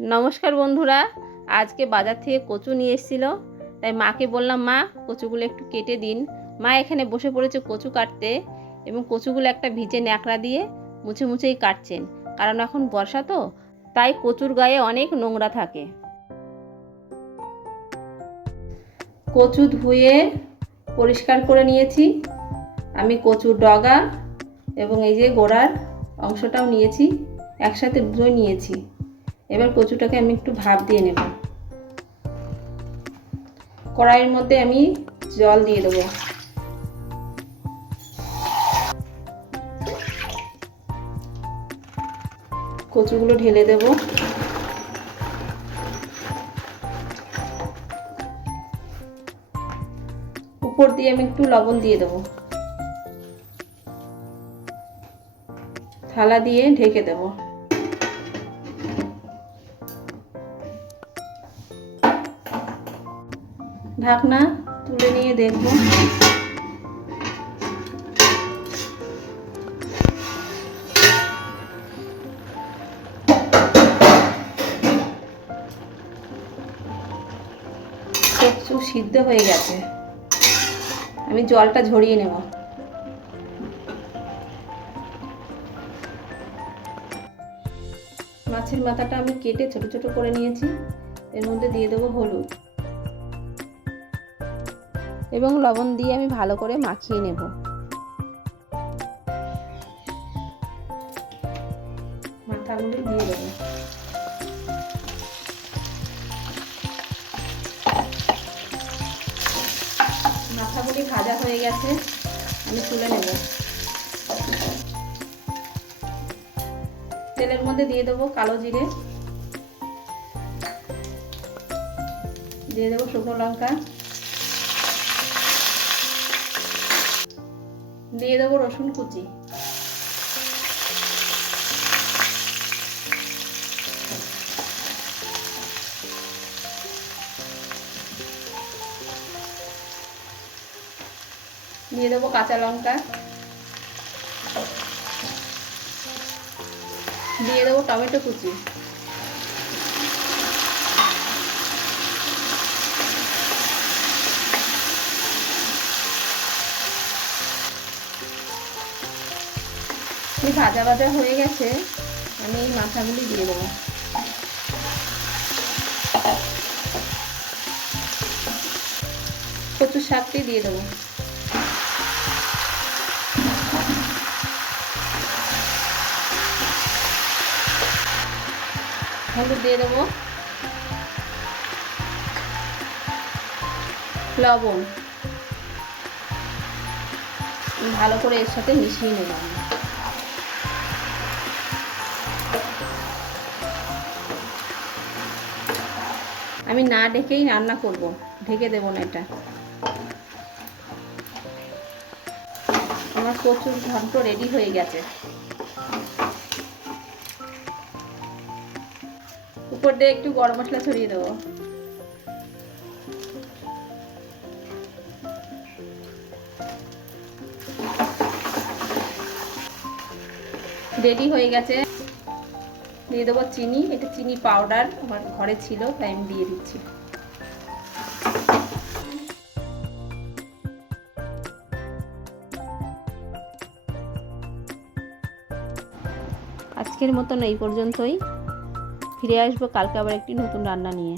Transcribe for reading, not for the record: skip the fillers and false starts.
নমস্কার বন্ধুরা, আজকে বাজার থেকে কচু নিয়ে এসেছিল। তাই মাকে বললাম, মা কচুগুলো একটু কেটে দিন। মা এখানে বসে পড়েছে কচু কাটতে এবং কচুগুলো একটা ভিজে ন্যাকড়া দিয়ে মুছে মুছেই কাটছেন, কারণ এখন বর্ষা তো, তাই কচুর গায়ে অনেক নোংরা থাকে। কচু ধুয়ে পরিষ্কার করে নিয়েছি আমি। কচুর ডগা এবং এই যে গোড়ার অংশটাও নিয়েছি, একসাথে ধুয়ে নিয়েছি। এবার কচুটাকে আমি একটু ভাপ দিয়ে নেব। কড়াইয়ের মধ্যে আমি জল দিয়ে দেবো। কচুগুলো ঢেলে দেব। উপর দিয়ে আমি একটু লবণ দিয়ে দেবো। থালা দিয়ে ঢেকে দেব। ঢাকনা তুলে নিয়ে দেখব। কচু সিদ্ধ হয়ে গেছে। আমি জলটা ঝরিয়ে নেব। মাছের মাথাটা আমি কেটে ছোট ছোট করে নিয়েছি। এর মধ্যে দিয়ে দেবো হলুদ এবং লবণ দিয়ে আমি ভালো করে মাখিয়ে নেব। মাথাগুলো দিয়ে দেবো। মাথাগুলি ভাজা হয়ে গেছে, আমি তুলে নেব। তেলের মধ্যে দিয়ে দেবো কালো জিরে, দিয়ে দেবো শুকনো লঙ্কা, দিয়ে দেবো রসুন কুচি, দিয়ে দেবো কাঁচা লঙ্কা, দিয়ে দেবো টমেটো কুচি, ভাজা ভাজা হয়ে গেছে, আমি এই মাথাগুলি দিয়ে দেবো। কচুর শাকটি দিয়ে দেবো। হলুদ দিয়ে দেবো, লবণ, ভালো করে এর সাথে মিশিয়ে নেব। আমি না ঢেকেই রান্না করব, ঢেকে দেব না এটা। আমার কচুর ঘন্ট রেডি হয়ে গেছে। উপর দিয়ে একটু গরম মশলা ছড়িয়ে দেবো। রেডি হয়ে গেছে। দিয়ে দেবো চিনি, এটা চিনি পাউডার আমার ঘরে ছিল, তাই আমি দিয়ে দিচ্ছি। আজকের মতন এই পর্যন্তই। ফিরে আসবো কালকে আবার একটি নতুন রান্না নিয়ে।